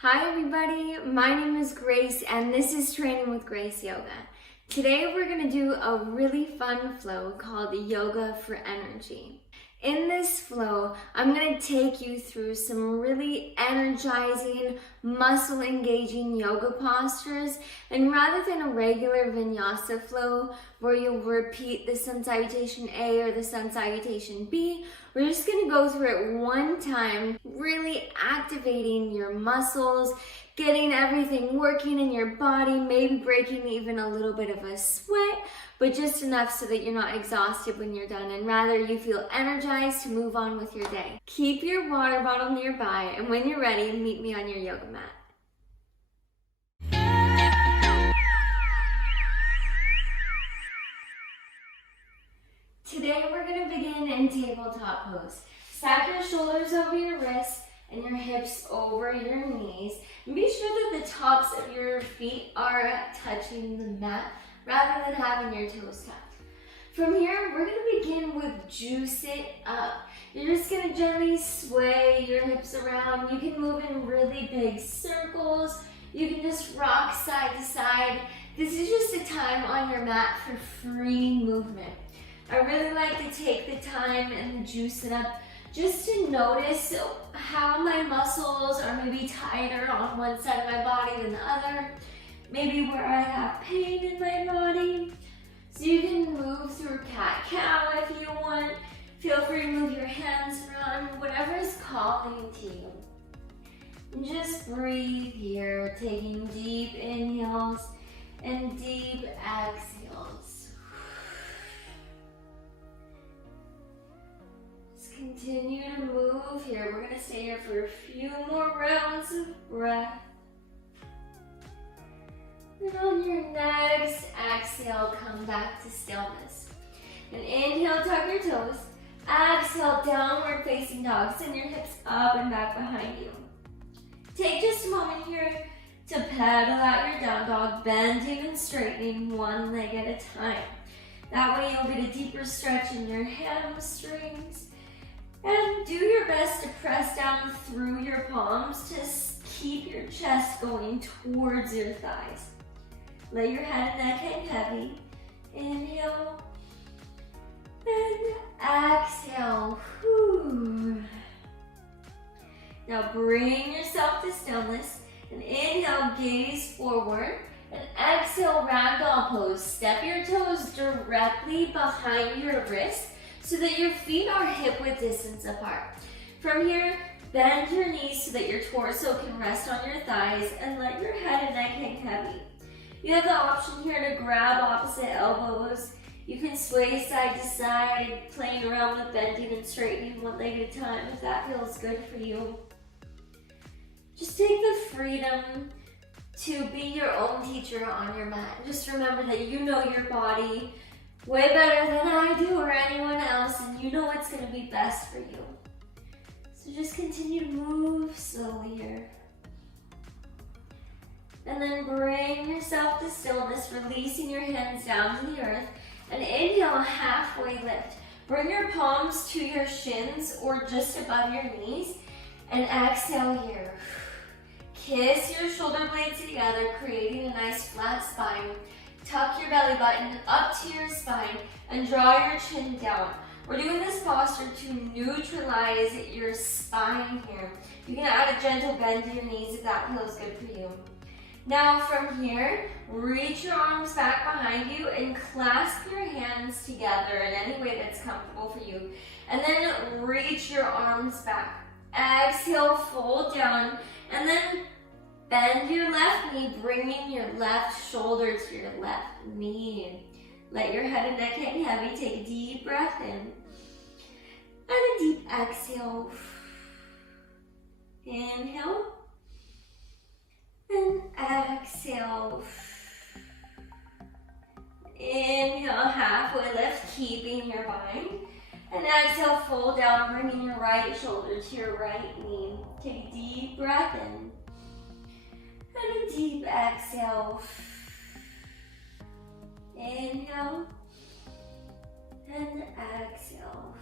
Hi everybody, my name is Grace and this is Training with Grace Yoga. Today we're going to do a really fun flow called Yoga for Energy. In this flow, I'm going to take you through some really energizing, muscle engaging yoga postures, and rather than a regular vinyasa flow where you'll repeat the Sun Salutation A or the Sun Salutation B, we're just going to go through it one time, really activating your muscles, getting everything working in your body, maybe breaking even a little bit of a sweat, but just enough so that you're not exhausted when you're done and rather you feel energized to move on with your day. Keep your water bottle nearby, and when you're ready, meet me on your yoga mat. Today we're going to begin in tabletop pose. Stack your shoulders over your wrists and your hips over your knees. And be sure that the tops of your feet are touching the mat rather than having your toes tucked. From here, we're going to begin with juice it up. You're just going to gently sway your hips around. You can move in really big circles. You can just rock side to side. This is just a time on your mat for free movement. I really like to take the time and juice it up just to notice how my muscles are maybe tighter on one side of my body than the other. Maybe where I have pain in my body. So you can move through cat-cow if you want. Feel free to move your hands around, whatever is calling to you. And just breathe here, taking deep inhales and deep exhales. Just continue to move here. We're going to stay here for a few more rounds of breath. And on your next exhale, come back to stillness. And inhale, tuck your toes. Exhale, downward facing dog. Send your hips up and back behind you. Take just a moment here to pedal out your down dog, bending and straightening one leg at a time. That way you'll get a deeper stretch in your hamstrings. And do your best to press down through your palms to keep your chest going towards your thighs. Let your head and neck hang heavy. Inhale and exhale. Whew. Now bring yourself to stillness and inhale, gaze forward, and exhale, ragdoll pose. Step your toes directly behind your wrists so that your feet are hip-width distance apart. From here, bend your knees so that your torso can rest on your thighs and let your head and neck hang heavy. You have the option here to grab opposite elbows. You can sway side to side, playing around with bending and straightening one leg at a time if that feels good for you. Just take the freedom to be your own teacher on your mat. Just remember that you know your body way better than I do or anyone else, and you know what's going to be best for you. So just continue to move slowly here. And then bring yourself to stillness, releasing your hands down to the earth. And inhale, halfway lift. Bring your palms to your shins or just above your knees. And exhale here. Kiss your shoulder blades together, creating a nice flat spine. Tuck your belly button up to your spine and draw your chin down. We're doing this posture to neutralize your spine here. You can add a gentle bend to your knees if that feels good for you. Now from here, reach your arms back behind you and clasp your hands together in any way that's comfortable for you. And then reach your arms back. Exhale, fold down, and then bend your left knee, bringing your left shoulder to your left knee. Let your head and neck hang heavy. Take a deep breath in. And a deep exhale. Inhale. And exhale. Inhale, halfway lift, keeping your bind. And exhale, fold down, bringing your right shoulder to your right knee. Take a deep breath in. And a deep exhale. Inhale. And exhale.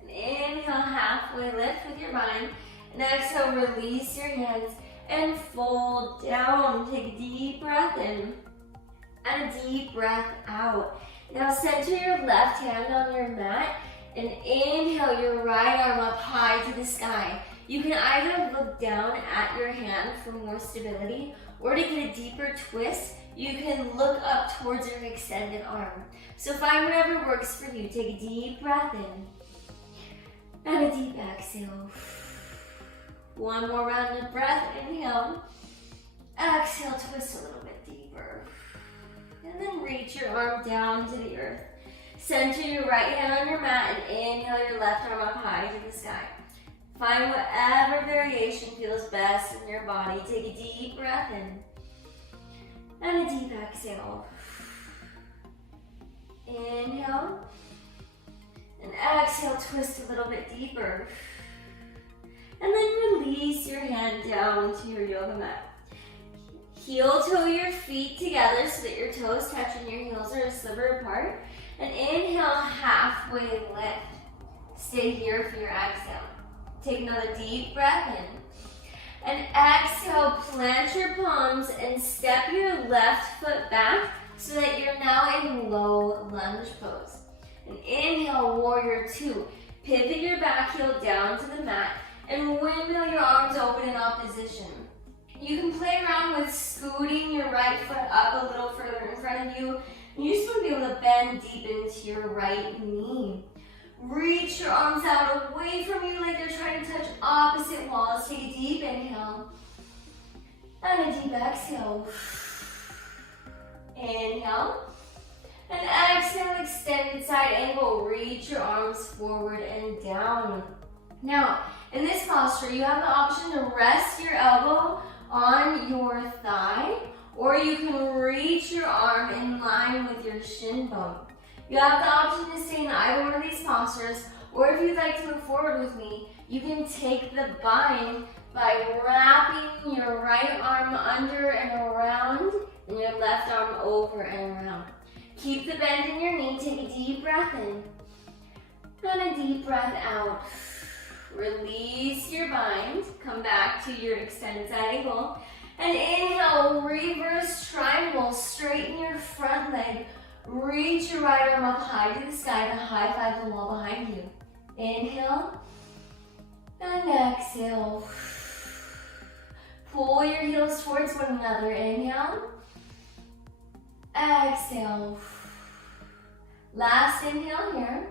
And inhale, halfway lift with your mind. And exhale, release your hands and fold down. Take a deep breath in and a deep breath out. Now center your left hand on your mat and inhale your right arm up high to the sky. You can either look down at your hand for more stability, or to get a deeper twist, you can look up towards your extended arm. So find whatever works for you. Take a deep breath in and a deep exhale. One more round of breath. Inhale. Exhale, twist a little bit deeper. And then reach your arm down to the earth. Center your right hand on your mat and inhale your left arm up high to the sky. Find whatever variation feels best in your body. Take a deep breath in and a deep exhale. Inhale and exhale, twist a little bit deeper. And then release your hand down to your yoga mat. Heel toe your feet together so that your toes touch and your heels are a sliver apart. And inhale, halfway lift. Stay here for your exhale. Take another deep breath in. And exhale, plant your palms and step your left foot back so that you're now in low lunge pose. And inhale, warrior two. Pivot your back heel down to the mat and windmill your arms open in opposition. You can play around with scooting your right foot up a little further in front of you. And you just want to be able to bend deep into your right knee. Reach your arms out away from you like you're trying to touch opposite walls. Take a deep inhale and a deep exhale. Inhale and exhale, extended side angle. Reach your arms forward and down. Now, in this posture, you have the option to rest your elbow on your thigh, or you can reach your arm in line with your shin bone. You have the option to stay in either one of these postures, or if you'd like to move forward with me, you can take the bind by wrapping your right arm under and around, and your left arm over and around. Keep the bend in your knee. Take a deep breath in, and a deep breath out. Release your bind. Come back to your extended side angle. And inhale, reverse triangle. Straighten your front leg. Reach your right arm up high to the sky to high five the wall behind you. Inhale. And exhale. Pull your heels towards one another. Inhale. Exhale. Last inhale here.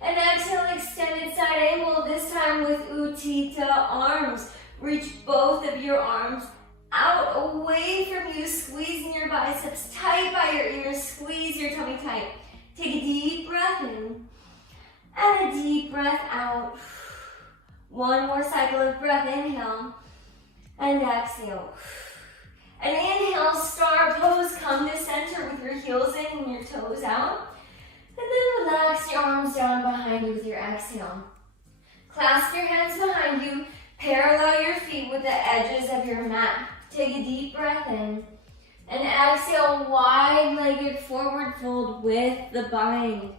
And exhale, extended side angle, this time with Utthita arms. Reach both of your arms out away from you, squeezing your biceps tight by your ears, squeeze your tummy tight. Take a deep breath in and a deep breath out. One more cycle of breath, inhale and exhale. And inhale, star pose, come to center with your heels in and your toes out. And then relax your arms down behind you with your exhale. Clasp your hands behind you. Parallel your feet with the edges of your mat. Take a deep breath in. And exhale, wide-legged forward fold with the bind.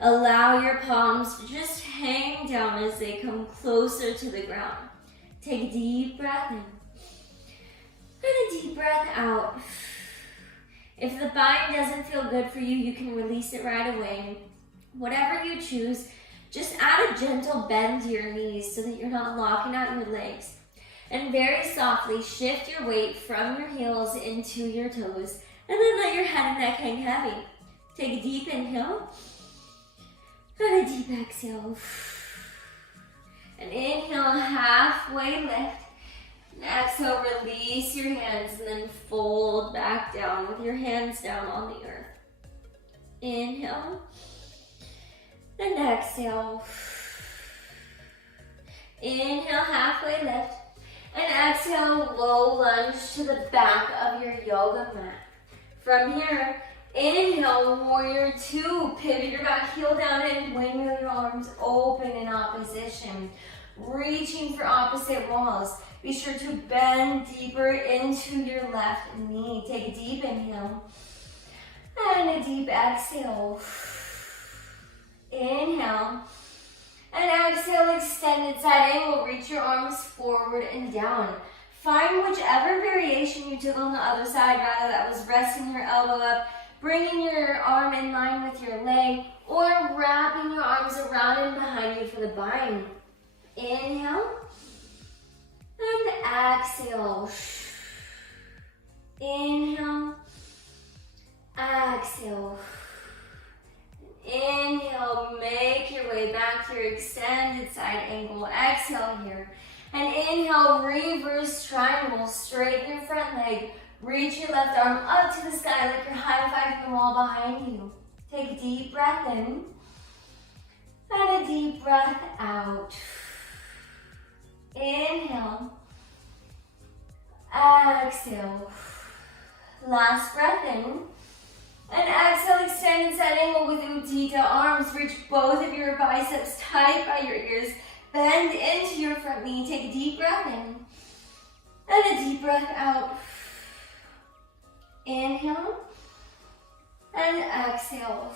Allow your palms to just hang down as they come closer to the ground. Take a deep breath in. And a deep breath out. If the bind doesn't feel good for you, you can release it right away. Whatever you choose, just add a gentle bend to your knees so that you're not locking out your legs. And very softly shift your weight from your heels into your toes, and then let your head and neck hang heavy. Take a deep inhale, and a deep exhale. And inhale, halfway lift. And exhale, release your hands and then fold back down with your hands down on the earth. Inhale and exhale. Inhale, halfway lift. And exhale, low lunge to the back of your yoga mat. From here, inhale, warrior two. Pivot your back heel down and windmill your arms open in opposition. Reaching for opposite walls. Be sure to bend deeper into your left knee. Take a deep inhale and a deep exhale. Inhale And exhale, extended side angle. Reach your arms forward and down. Find whichever variation you took on the other side, rather that was resting your elbow up, bringing your arm in line with your leg, or wrapping your arms around and behind you for the bind. Inhale. And exhale. Inhale. Exhale. Inhale, make your way back to your extended side angle. Exhale here. And inhale, reverse triangle. Straighten your front leg. Reach your left arm up to the sky like you're high-fiving the wall behind you. Take a deep breath in. And a deep breath out. Inhale. Exhale. Last breath in. And exhale, extended side angle with Utthita arms. Reach both of your biceps tight by your ears. Bend into your front knee. Take a deep breath in. And a deep breath out. Inhale. And exhale.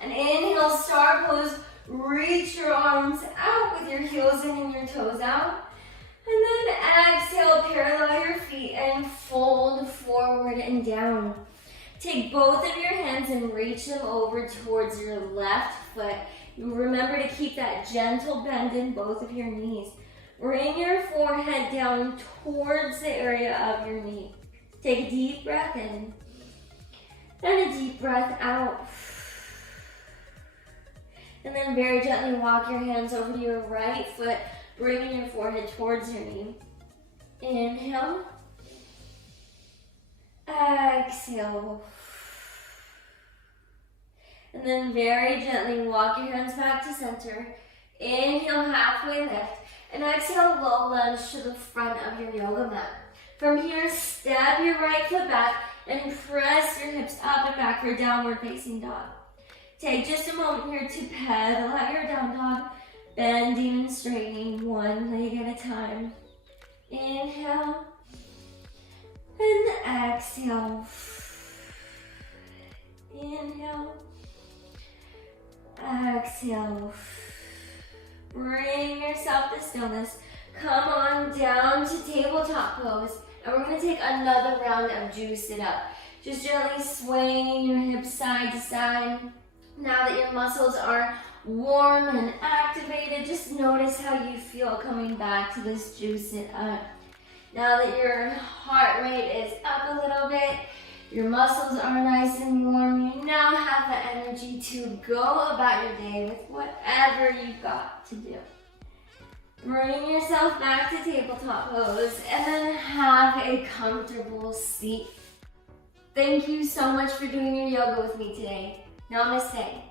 And inhale, star pose. Reach your arms out with your heels in and your toes out. And then exhale, parallel your feet and fold forward and down. Take both of your hands and reach them over towards your left foot. Remember to keep that gentle bend in both of your knees. Bring your forehead down towards the area of your knee. Take a deep breath in and a deep breath out. And then very gently walk your hands over to your right foot, bringing your forehead towards your knee. Inhale. Exhale. And then very gently walk your hands back to center. Inhale, halfway lift. And exhale, low lunge to the front of your yoga mat. From here, step your right foot back and press your hips up and back for downward facing dog. Take just a moment here to pedal out your down dog, bending and straightening one leg at a time. Inhale and exhale. Inhale. Exhale. Bring yourself to stillness. Come on down to tabletop pose. And we're going to take another round of juice it up. Just gently swaying your hips side to side. Now that your muscles are warm and activated, just notice how you feel coming back to this juice it up. Now that your heart rate is up a little bit, your muscles are nice and warm, you now have the energy to go about your day with whatever you've got to do. Bring yourself back to tabletop pose and then have a comfortable seat. Thank you so much for doing your yoga with me today. Namaste.